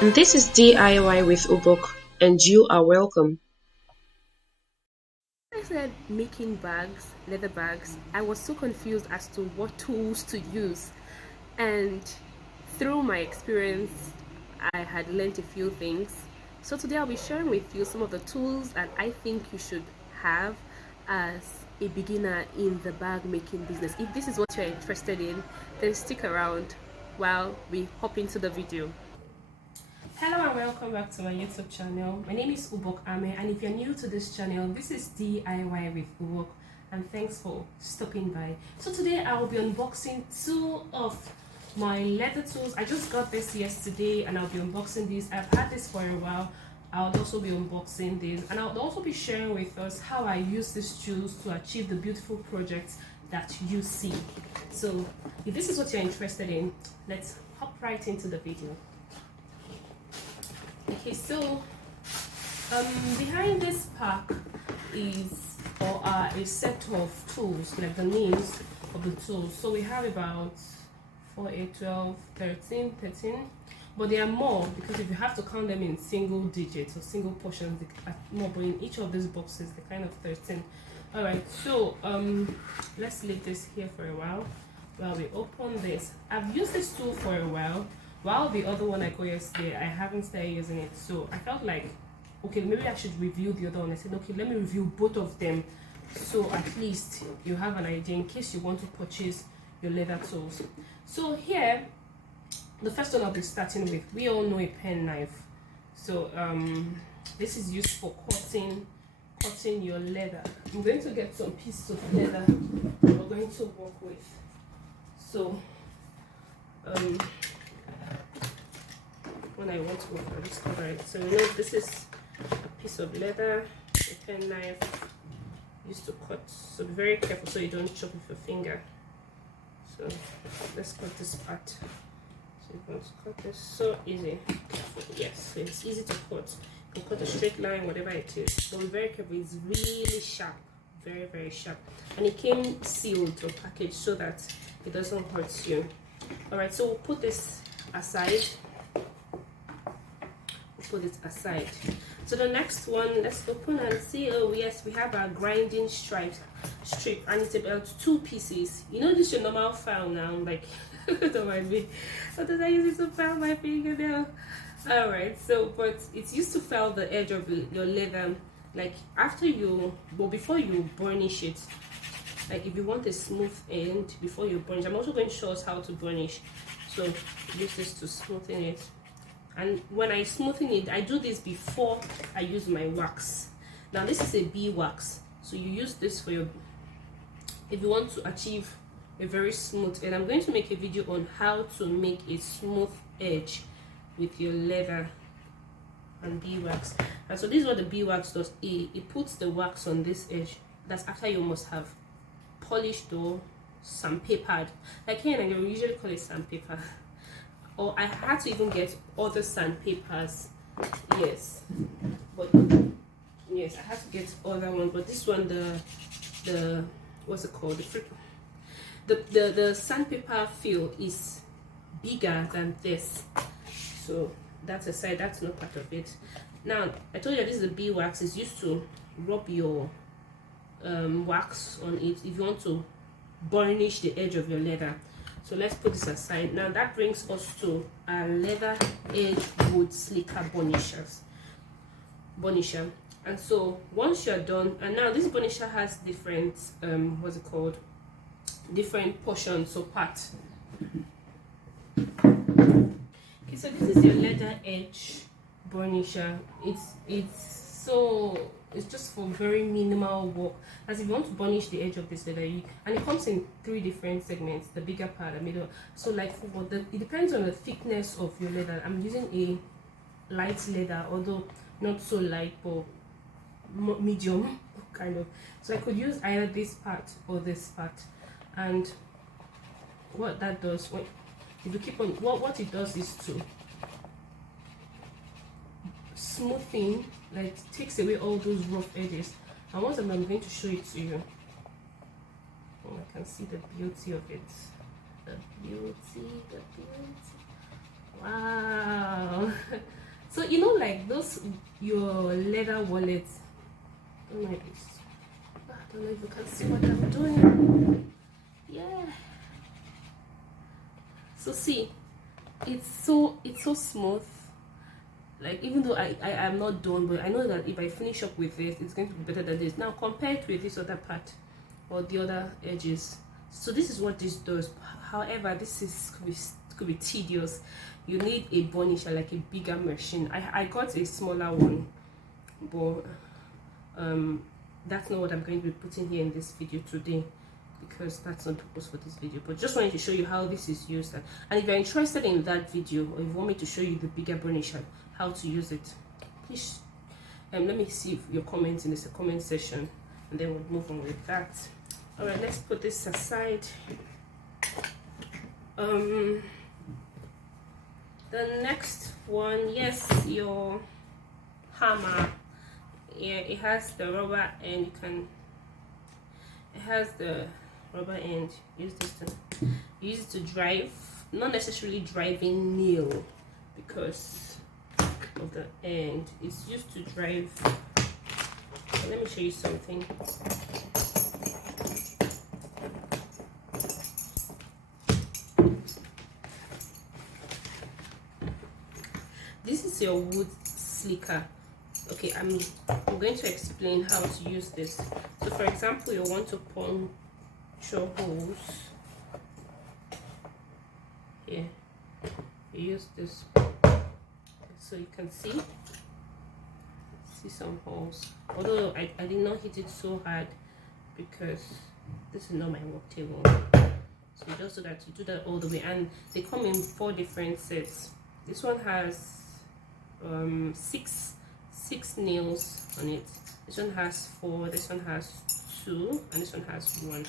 And this is DIY with Ubok, and you are welcome. I said making bags, leather bags, I was so confused as to what tools to use. And through my experience, I had learned a few things. So today I'll be sharing with you some of the tools that I think you should have as a beginner in the bag making business. If this is what you're interested in, then stick around while we hop into the video. Hello and welcome back to my YouTube channel. My name is Ubok Ame, and if you're new to this channel, this is DIY with Ubok, and thanks for stopping by. So today I will be unboxing two of my leather tools. I just got this yesterday and I'll be unboxing these. I've had this for a while. I'll also be unboxing this, and I'll also be sharing with us how I use these tools to achieve the beautiful projects that you see. So if this is what you're interested in, let's hop right into the video. Okay, so behind this pack is a set of tools, like the names of the tools. So we have about 4, 8, 12, 13, 13, but there are more because if you have to count them in single digits or single portions, they are more. But in each of these boxes, they're kind of 13. All right, so let's leave this here for a while we open this. I've used this tool for a while the other one I got yesterday, I haven't started using it. So I felt like, okay, maybe I should review the other one. I said, okay, let me review both of them, so at least you have an idea in case you want to purchase your leather tools. So here, the first one I'll be starting with, we all know a pen knife. So this is used for cutting your leather. I'm going to get some pieces of leather we're going to work with. So when I want to work, I just cover it. So you know, this is a piece of leather, a pen knife used to cut. So be very careful so you don't chop with your finger. So let's cut this part. So you want to cut this, so easy. Yes, so it's easy to cut. You can cut a straight line, whatever it is. But be very careful. It's really sharp, very sharp. And it came sealed or packaged so that it doesn't hurt you. All right, so we'll put this aside. Put it aside. So the next one, let's open and see. Oh yes, we have our grinding strip, and it's about 2 pieces. You know, this is your normal file now, like don't mind me. What did I use it to file my fingernail? All right, so but it's used to file the edge of your leather, like after you, but before you burnish it. Like if you want a smooth end before you burnish. I'm also going to show us how to burnish. So use this to smoothen it. And when I smoothen it, I do this before I use my wax. Now this is a bee wax, so you use this for your, if you want to achieve a very smooth, and I'm going to make a video on how to make a smooth edge with your leather and bee wax. And so this is what the bee wax does. It puts the wax on this edge. That's after you must have polished or sandpapered. Like here in Nigeria, we usually call it sandpaper. Or I had to even get other sandpapers. Yes, but yes, I had to get other one. But this one, the what's it called? The sandpaper feel is bigger than this. So that's aside. That's not part of it. Now I told you that this is the bee wax. It's used to rub your wax on it if you want to burnish the edge of your leather. So let's put this aside. Now that brings us to our leather edge wood slicker burnisher. And so once you're done, and now this burnisher has different what's it called, different portions or parts. Okay, so this is your leather edge burnisher. It's just for very minimal work. As if you want to burnish the edge of this leather, and it comes in 3 different segments: the bigger part, the middle. So like it depends on the thickness of your leather. I'm using a light leather, although not so light, but medium kind of. So I could use either this part or this part. And what that does, if you keep on, what it does is to smoothing, like takes away all those rough edges. And once I'm going to show it to you, and I can see the beauty of it. The beauty. Wow. So you know, like those your leather wallets. Oh my goodness. I don't know if you can see what I'm doing. Yeah. So see, it's so smooth. Like even though I am not done, but I know that if I finish up with this, it's going to be better than this. Now compared with this other part or the other edges. So this is what this does. However, this is could be tedious. You need a burnisher, like a bigger machine. I got a smaller one, but that's not what I'm going to be putting here in this video today, because that's not the purpose for this video. But just wanted to show you how this is used, and if you're interested in that video, or if you want me to show you the bigger burnisher, how to use it, please let me see if your comments in the comment section, and then we'll move on with that. All right, let's put this aside. The next one, yes, your hammer. Yeah, it has the rubber end. It has the rubber end. Use it to drive, not necessarily driving nail, because of the end. It's used to drive. So let me show you something. This is your wood slicker. Okay, I'm going to explain how to use this. So for example, you want to puncture holes here. You use this, so you can see some holes. Although I did not hit it so hard, because this is not my work table. So you just do that, you do that all the way, and they come in 4 different sets. This one has six nails on it. This one has 4, this one has 2, and this one has 1.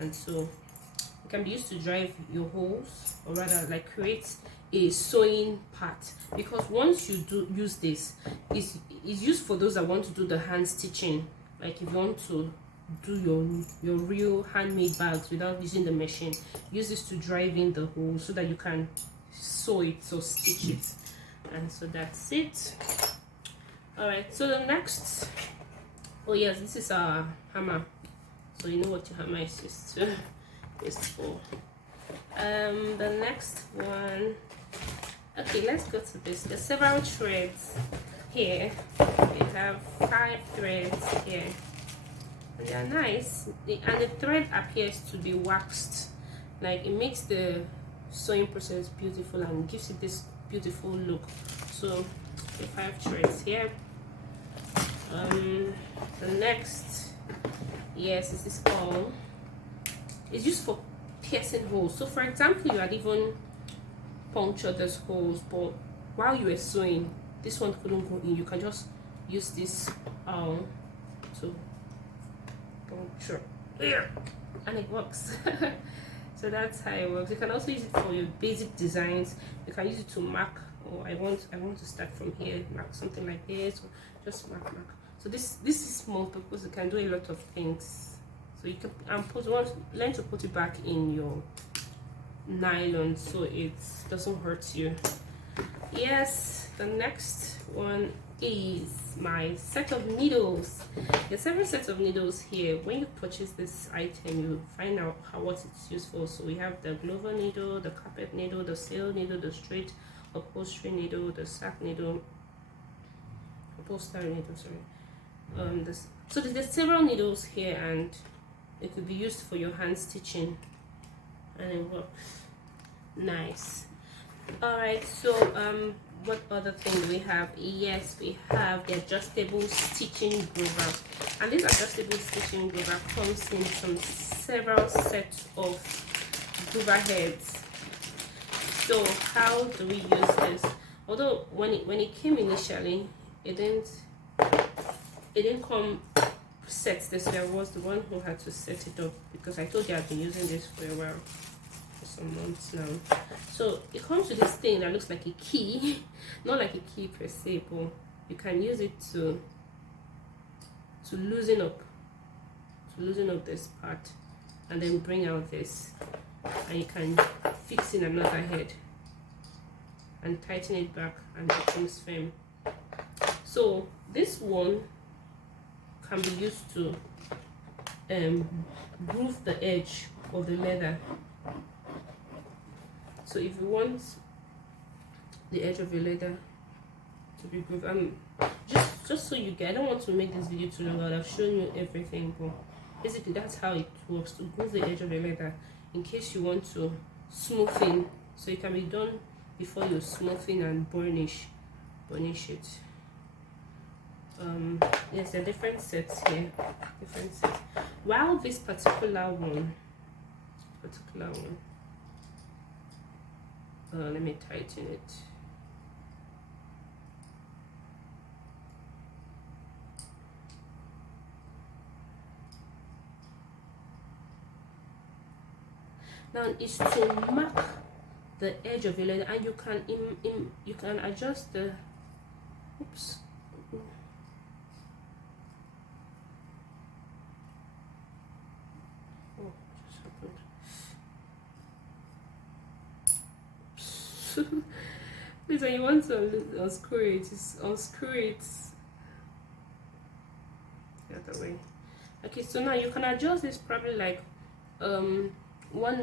And so it can be used to drive your holes, or rather like create a sewing part, because once you do use this, it's used for those that want to do the hand stitching. Like if you want to do your real handmade bags without using the machine, use this to drive in the hole so that you can sew it or stitch it. And so that's it. All right, so the next, oh yes, this is our hammer, so you know what your hammer is used for. The next one, okay, let's go to this. There's several threads here. We have 5 threads here, and they are nice, and the thread appears to be waxed. Like, it makes the sewing process beautiful and gives it this beautiful look. So the 5 threads here. The next, yes, this is all. It's used for piercing holes. So for example, you had even punctured those holes, but while you were sewing, this one couldn't go in. You can just use this to puncture, and it works. So that's how it works. You can also use it for your basic designs. You can use it to mark, or I want to start from here, mark something like this, or just mark. So this is small purpose. You can do a lot of things. So you can learn to put it back in your nylon so it doesn't hurt you. Yes, the next one is my set of needles. There's several sets of needles here. When you purchase this item, you find out what it's used for. So we have the Glover needle, the carpet needle, the sail needle, the straight upholstery needle, the sack needle, upholstery needle, sorry. So there's several needles here, and it could be used for your hand stitching, and it works nice. All right, so what other thing do we have? Yes, we have the adjustable stitching groover, and this adjustable stitching groover comes in several sets of groover heads. So how do we use this? Although when it came initially, it didn't come set this way. I was the one who had to set it up, because I told you I've been using this for a while, for some months now. So it comes with this thing that looks like a key, not like a key per se, but you can use it to loosen up this part, and then bring out this, and you can fix in another head, and tighten it back and it becomes firm. So this one can be used to groove the edge of the leather. So if you want the edge of your leather to be grooved, just so you get, I don't want to make this video too long. I've shown you everything, but basically that's how it works, to groove the edge of the leather in case you want to smoothing. So it can be done before you smoothing and burnish it. Yes, there are different sets here, while this particular one, let me tighten it. Now it's to mark the edge of your leather, and you can adjust the oops. Oh, just happened. Please, when you want to unscrew it, just unscrew it the other way. Okay, so now you can adjust this probably like 1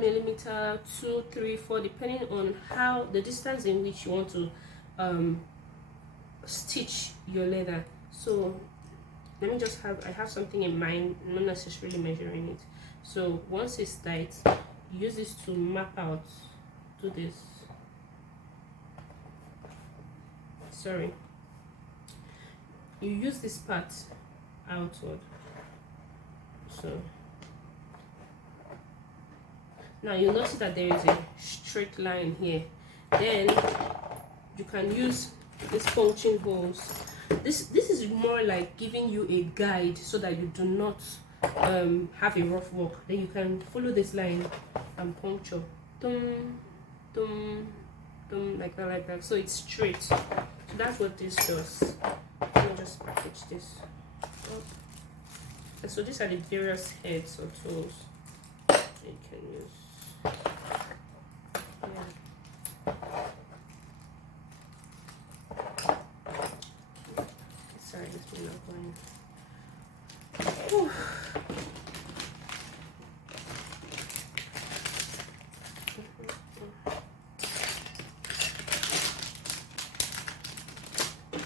millimeter, 2, 3, 4, depending on how the distance in which you want to stitch your leather. So let me just I have something in mind, not necessarily measuring it. So once it's tight, use this to map out. Do this. Sorry. You use this part outward. So now you'll notice that there is a straight line here. Then you can use these punching holes. This is more like giving you a guide so that you do not have a rough work. Then you can follow this line and puncture, dum, dum, dum, like that. So it's straight. So that's what this does. Let me just package this up. And so these are the various heads or tools you can use. Yeah. Sorry, this is not going. Whew.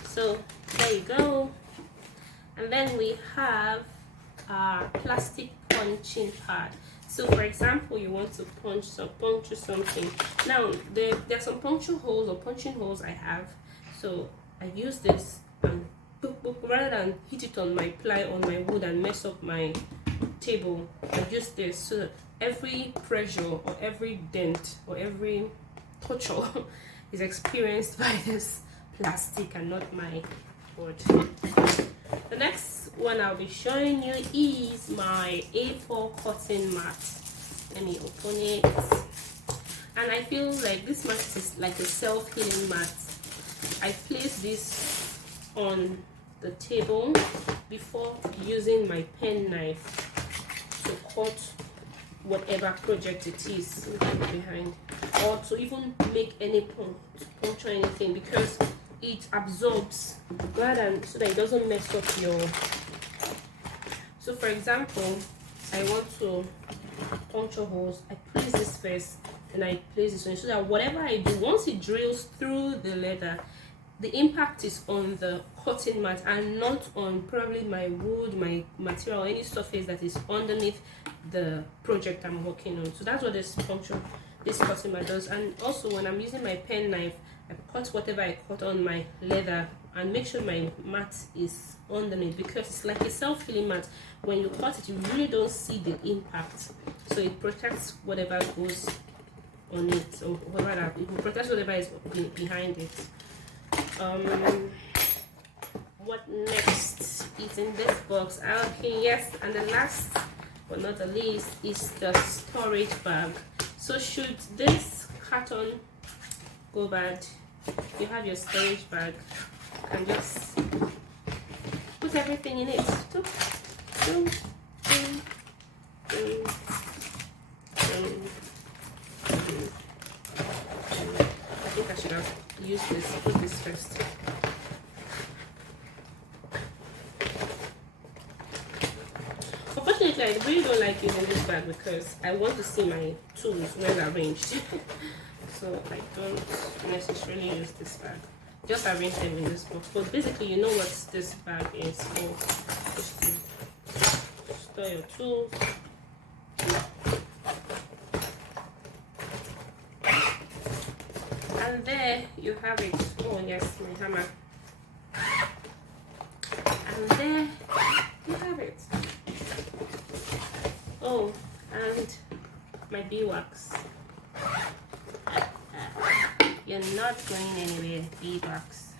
So there you go. And then we have our plastic punching pad. So for example, you want to puncture something. Now there are some puncture holes or punching holes I have. So I use this and rather than hit it on my ply on my wood and mess up my table, I use this so that every pressure or every dent or every torture is experienced by this plastic and not my board. The next one I'll be showing you is my A4 cotton mat. Let me open it. And I feel like this mat is like a self-healing mat. I place this on the table before using my pen knife to cut whatever project it is behind, or to even make any puncture anything, because it absorbs rather than so that it doesn't mess up your. So for example, I want to puncture holes, I place this first and I place this on so that whatever I do, once it drills through the leather, the impact is on the cotton mat and not on probably my wood, my material, or any surface that is underneath the project I'm working on. So that's what this cotton mat does. And also when I'm using my pen knife, I cut whatever I cut on my leather and make sure my mat is underneath, because it's like a self-healing mat. When you cut it, you really don't see the impact, so it protects whatever goes on it, or rather it protects whatever is behind it. What next is in this box? Okay, yes, and the last but not the least is the storage bag. So should this carton go bad, you have your storage bag and just put everything in it. I think I should have use this. Put this first. Unfortunately, I really don't like using this bag because I want to see my tools well arranged. So I don't necessarily use this bag. Just arrange them in this box. But basically, you know what this bag is for. Just to store your tools. And there you have it. Oh yes, my hammer. And there you have it. Oh, and my beeswax. You're not going anywhere, beeswax.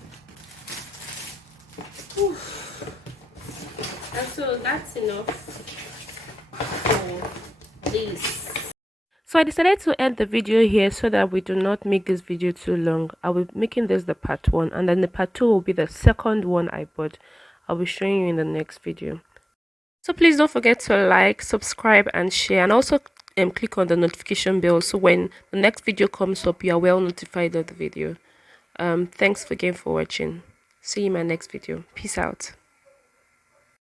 And so that's enough for this. So I decided to end the video here so that we do not make this video too long. I'll be making this the part 1, and then the part 2 will be the second one I bought. I'll be showing you in the next video. So please don't forget to like, subscribe and share, and also click on the notification bell so when the next video comes up you are well notified of the video. Thanks again for watching. See you in my next video. Peace out.